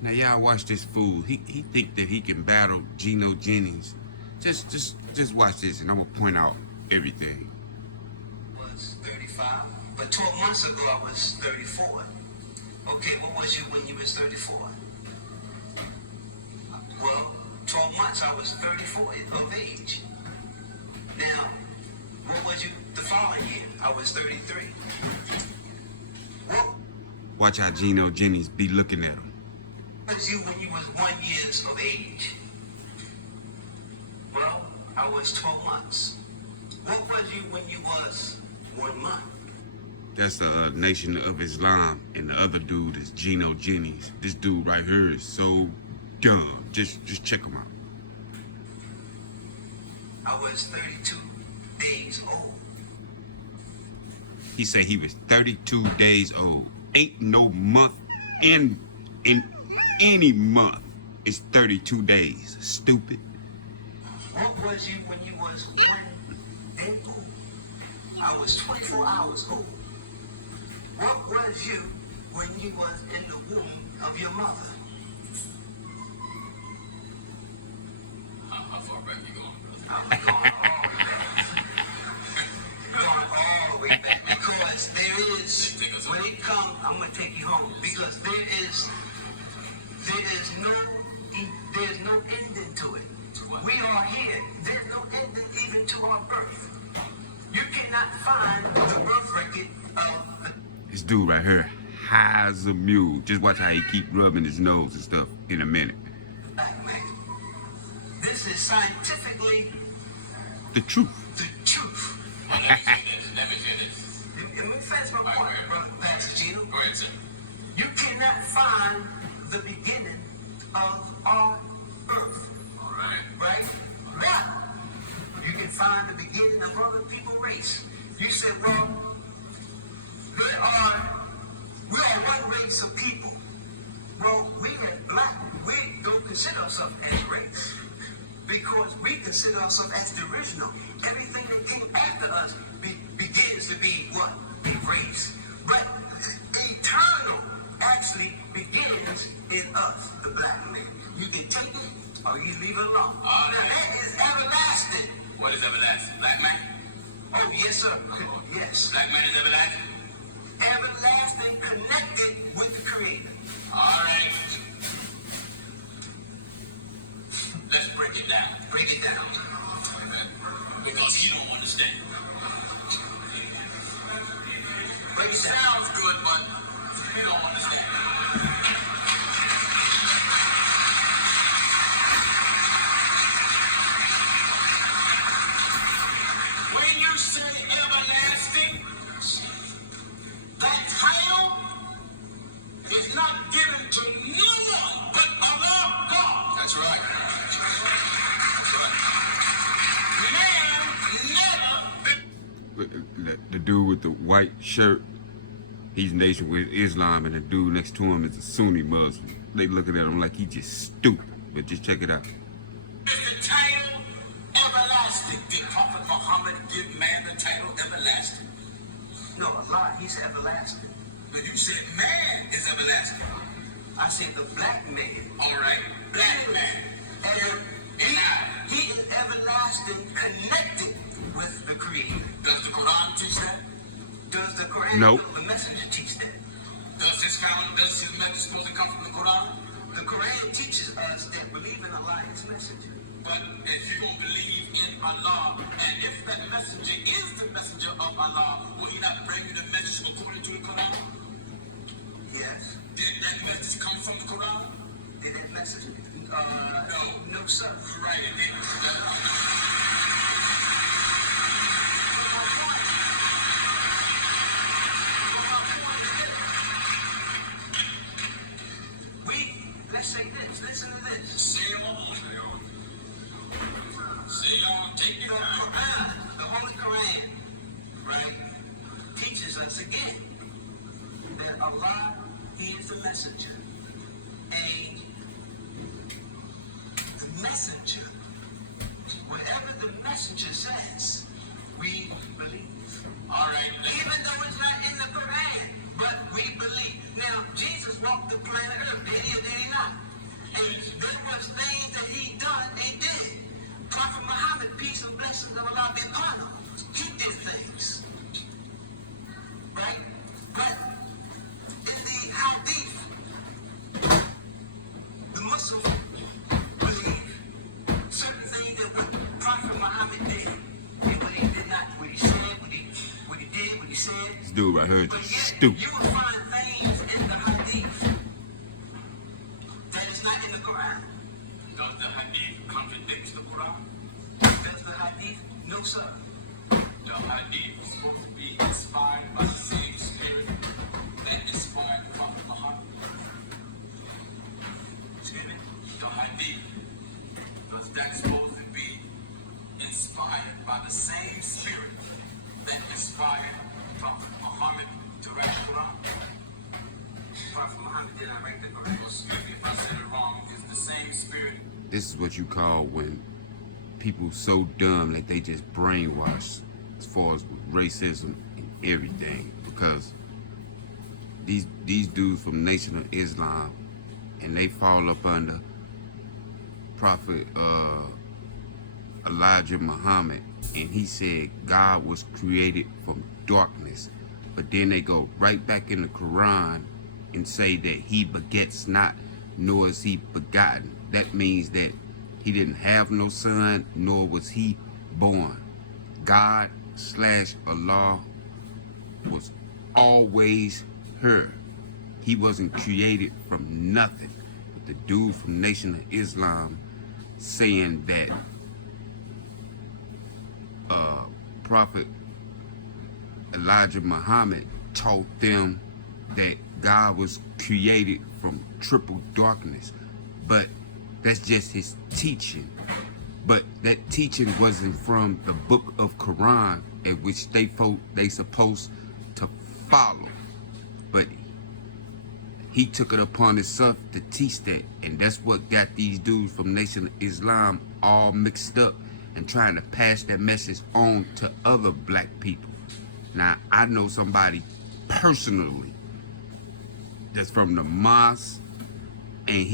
Now y'all watch this fool. He think that he can battle Geno Jennings. Just watch this, and I'm gonna point out everything. Was 35, but 12 months ago I was 34. Okay, what was you when you was 34? Well, 12 months I was 34 of age. Now, what was you the following year? I was 33. What Watch how Geno Jennings be looking at him. was you when you was 1 year of age? Well, I was 12 months. What was you when you was 1 month? That's the Nation of Islam, and the other dude is Geno Jennings. This dude right here is so dumb. Just check him out. I was 32 days old. He said he was 32 days old. Ain't no month in any month is 32 days. Stupid. What was you when you was 1 day old? I was 24 hours old. What was you when you was in the womb of your mother? How far back you going? I'm going all the way back. Going all the way back because there is, when it comes, I'm going to take you home because there's no ending to it. We are here. There's no ending even to our birth. You cannot find the birth record of This dude right here, high as a mule. Just watch how he keep rubbing his nose and stuff in a minute. black man. This is scientifically The truth. the truth. Let me see this. Let me finish my point, brother Pastor Gino. Go ahead, sir. You cannot find the beginning of our earth, All right. right? But you can find the beginning of other people's race. You said, well, we are one race of people. Well, we as black, we don't consider ourselves as race because we consider ourselves as the original. Everything that came after us begins to be what? A race. But eternal actually begins in us, the black man. You can take it or you leave it alone. Now that is everlasting. What is everlasting? Black man? Oh, yes, sir. Yes. Black man is everlasting? Everlasting connected with the Creator. All right. Let's break it down. Break it down. Because he don't understand. Break It it down. sounds good, but he don't understand. When you say everlasting, that title is not given to no one but Allah God. That's right. Man never The dude with the white shirt, he's Nation with Islam, and the dude next to him is a Sunni Muslim. They looking at him like he just stupid. But just check it out. is the title everlasting. Did Prophet Muhammad give man the title everlasting? No, Allah, He's everlasting. But you said man is everlasting. I said the black man. All right, black man. He is everlasting, connected with the Creator. Does the Quran teach that? Does the Quran, Nope. the messenger teach that? Does his message supposed to come from the Quran? The Quran teaches us that believe in Allah is messenger. But if you're going to believe in Allah, and if that messenger is the messenger of Allah, will he not bring you the message according to the Quran? Yes. Did that message come from the Quran? Did that message? No. No, sir. Right, it didn't. Let's say this. Listen to this. Say on. Say on. Take The it down. Quran, the Holy Quran, right, teaches us again that Allah, He is the messenger. And the messenger, whatever the messenger says, we believe. All right. Even though it's not in the Quran, but we believe. Now, Jesus walked the planet Earth, did he or did he not? blessings of Allah been on him. He did things. Right? But in the hadith, the Muslims believe certain things that what Prophet Muhammad did and what he did not, what he said, what he did, what he said. This dude right here But is yet, stupid. you will find things in the hadith that is not in the Quran. Does the hadith contradict the Quran? Does the hadith? No, sir. The hadith is supposed to be inspired by the same spirit that inspired the Prophet Muhammad. Excuse me? The hadith, does that supposed to be inspired by the same spirit that inspired Prophet Muhammad to write the Quran? Prophet Muhammad did not write the Quran. Excuse me if I said it wrong. Is the same spirit? This is what you call when people so dumb that they just brainwashed as far as with racism and everything. Because these dudes from Nation of Islam, and they fall up under Prophet Elijah Muhammad, and he said God was created from darkness. But then they go right back in the Quran and say that he begets not, nor is he begotten. That means that he didn't have no son, nor was he born. God / Allah was always her. He wasn't created from nothing. But the dude from Nation of Islam saying that Prophet Elijah Muhammad taught them that God was created from triple darkness. But that's just his teaching. But that teaching wasn't from the book of Quran, at which they supposed to follow. But he took it upon himself to teach that. And that's what got these dudes from Nation of Islam all mixed up and trying to pass that message on to other black people. Now, I know somebody personally that's from the mosque, and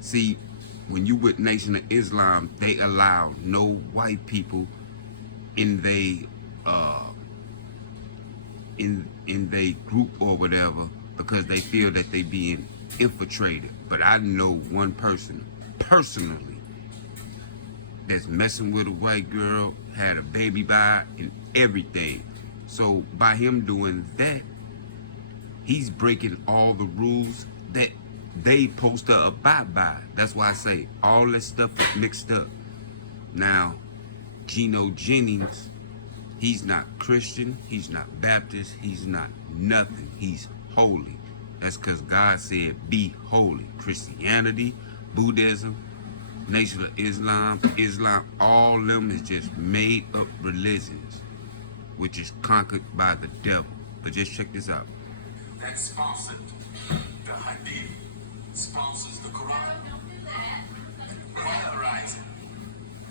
see, when you with Nation of Islam, they allow no white people in they group or whatever, because they feel that they being infiltrated. But I know one person personally that's messing with a white girl, had a baby by her, and everything. So by him doing that, he's breaking all the rules that they supposed to abide by. That's why I say all that stuff is mixed up. Now, Geno Jennings, he's not Christian, he's not Baptist, he's not nothing. He's holy. That's because God said be holy. Christianity, Buddhism, Nation of Islam, all of them is just made up religions, which is conquered by the devil. But just check this out. That sponsored the hadith, sponsors the Quran. Right.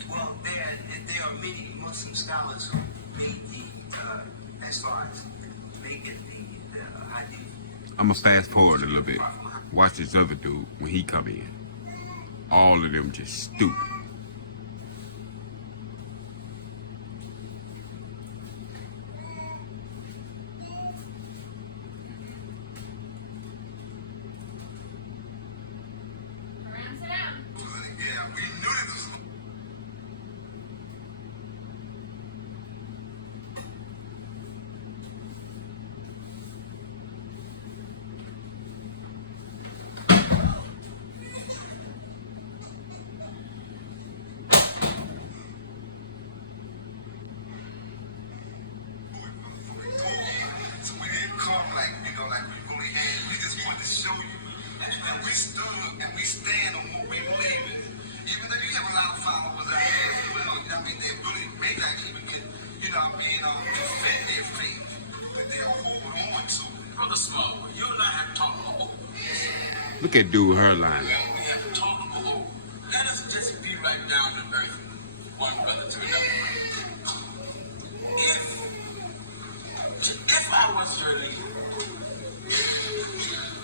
Well, there are many Muslim scholars who make the, as far as making the hadith. I'm gonna fast forward a little bit. Watch this other dude when he come in. All of them just stupid. Yeah, we knew this was so we didn't come like, like we really had. We just wanted to show you. And we stood and we stand on what we believe in. Even though you have a lot of followers out there as well, they really may not even get, defend their faith. But they'll hold on to it. Brother Small, you and I have talked about Look at dude hairline. we have talked about. Let us just be right down to earth, one brother to another. If I was your leader,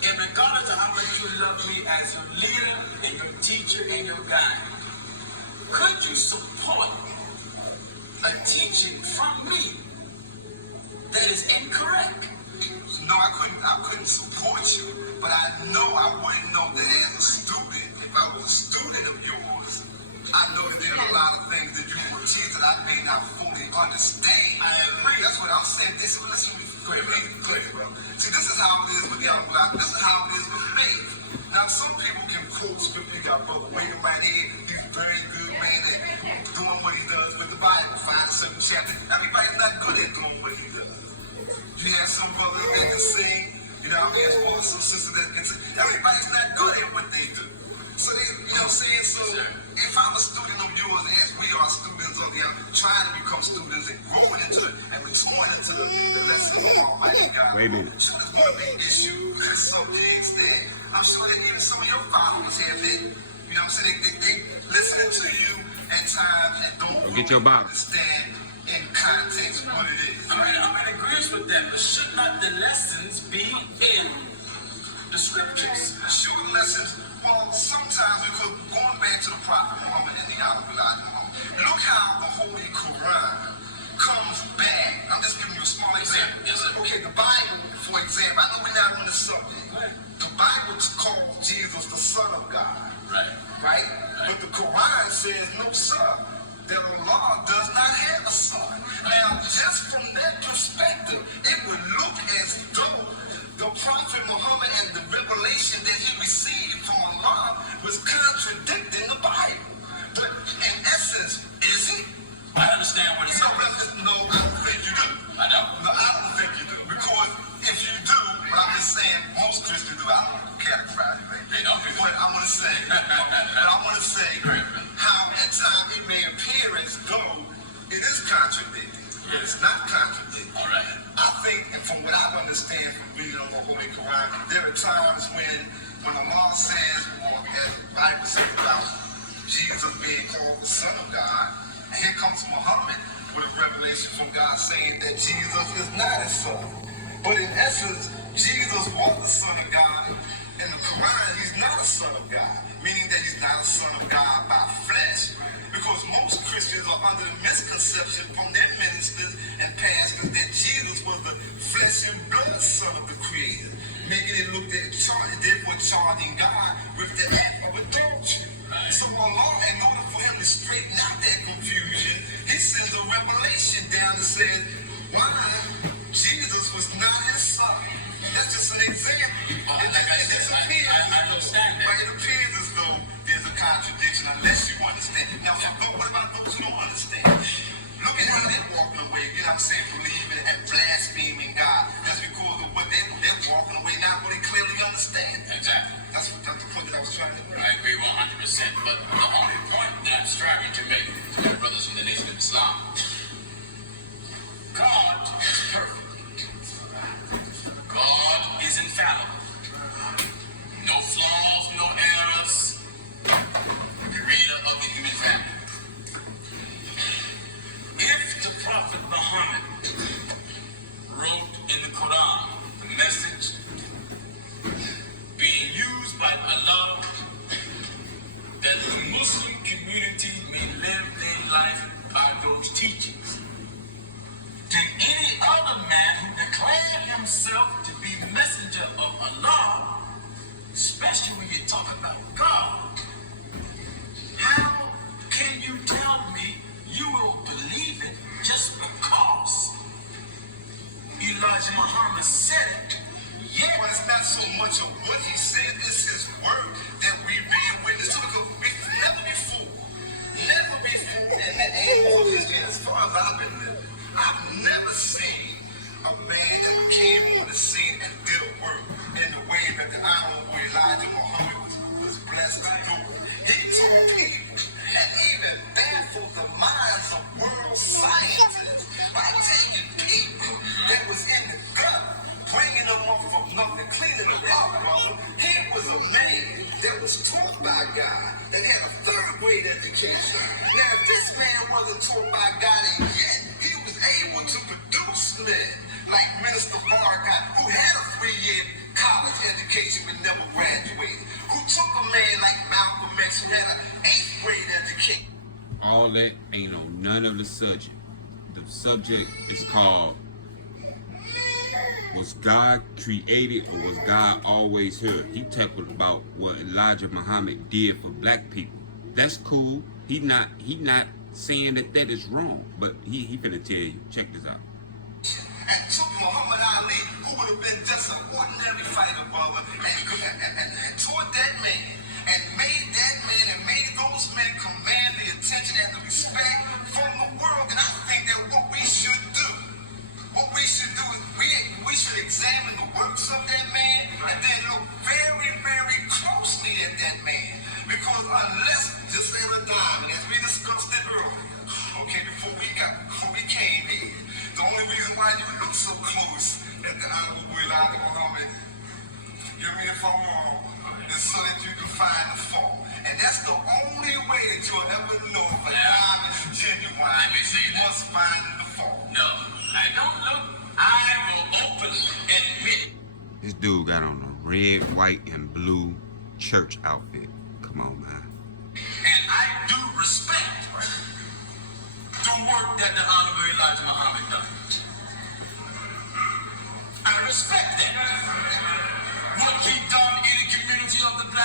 and regardless of how much you love me as your leader and your teacher and your guide, could you support a teaching from me that is incorrect. No, I couldn't support you, but I know I wouldn't know that as a student. If I was a student of yours, I know that there are a lot of things that you would teach that I may not fully understand. I agree. That's what I'm saying. Listen to me clear, bro. See, this is how it is with y'all. This is how it is with faith. Now, some people can quote scripture. You got Brother William right here. He's a very good man at doing what he does with the Bible. Find a certain chapter. Everybody's not good at doing what he does. You have some brothers that can sing. You know what I mean? As well as some sisters that can sing. Everybody's not good at what they do. So they, you know what I'm saying? So if I'm a student of yours, as we are students of the other, trying to become students and growing into it, and maturing into the lessons of Almighty God. Wait a minute. I'm sure there's one big issue that's so big that I'm sure that even some of your followers have it. You know what I'm saying? They listening to you at times and don't Get your Bible. understand in context what it is. I'm in agreement with that, but should not the lessons be in the scriptures? Sure, lessons. Well, sometimes we could, going back to the Prophet Muhammad and the Honorable Elijah Muhammad, look how the Holy Quran comes back. I'm just giving you a small example. Okay, the Bible, for example, I know we're not on the subject. The Bible calls Jesus the Son of God. Right? But the Quran says, no, son, that Allah does not have a son. Now, just from that perspective, it would look as though the Prophet Muhammad and the revelation that he received from Allah was contradicting the Bible. But in essence, is it? I understand what he's saying. No, I don't think you do. I know. No, I don't think you do. Because if you do, I'm just saying, most Christians do. I don't categorize it, right? They don't. But I want to say how at times it may appear as though it is contradicting. But it's not contradicting. All right. I think, and from what I understand from reading the Holy Quran, there are times when Allah says, or as the Bible says about Jesus being called the Son of God, and here comes Muhammad with a revelation from God saying that Jesus is not his son. But in essence, Jesus was the Son of God. In the Quran, he's not a son of God, meaning that he's not a son of God by flesh. Because most Christians are under the misconception from their ministers and pastors that Jesus was the flesh and blood son of the Creator, making it look that therefore charging God with the act of adultery. So Allah, in order for him to straighten out that confusion, he sends a revelation down that says, why Jesus was not his son. That's just an example. I understand that. But it appears as though there's a contradiction unless you understand. Now, what about those who don't understand? Look at how they're walking away, you know what I'm saying, believing and blaspheming God. That's because of what they're walking away not really clearly understand. Exactly. That's the point that I was trying to make. I agree 100%. But the only point that I'm striving to make to my brothers from the Nation of Islam, God is perfect. God is infallible. No flaws, no errors. Creator of the human family. If the Prophet Muhammad wrote in the Quran the message being used by Allah that the Muslim community may live their life by those teachings, then any other man who declared himself to be the messenger of Allah, especially when you talk about God, how can you tell me you will believe it just because Elijah Muhammad said it? Yeah, but it's not so much of what he said, it's his word that we being witness to. Because never before, in the age of history, as far as I've been living, I've never seen a man that came on the scene and did a work in the way that the Honorable Elijah Muhammad was blessed to do. He told people and even baffled the minds of world scientists by taking people that was in the gutter, bringing them up from nothing, cleaning them up, brother. He was a man that was taught by God and had a third-grade education. Now, if this man wasn't taught by God and yet he was able to produce men like Minister Farrakhan, who had a 3-year college education but never graduated, who took a man like Malcolm X, who had an 8th grade education. All that ain't on none of the subject. subject is called "Was God Created or Was God Always Here?" He talked about what Elijah Muhammad did for black people. That's cool. He not saying that is wrong, but he finna tell you. Check this out. And took Muhammad Ali, who would have been just an ordinary fighter, brother, and taught that man, and made those men command the attention and the respect from the world. And I think that what we should do is we should examine the works of that man and then look very, very closely at that man. Because unless, just as a diamond, as we discussed it earlier, okay, before we came here, the only reason why you look so close at the Honorable Elijah Muhammad, you mean if I'm wrong, is so that you can find the fault. And that's the only way that you'll ever know if a diamond is genuine. Let me see, you must find the fault. No, I don't know. I will openly admit. This dude got on a red, white, and blue church outfit. Come on, man. And I do respect the work that the Honorable Elijah Muhammad does. I respect that. What he done in the community of the black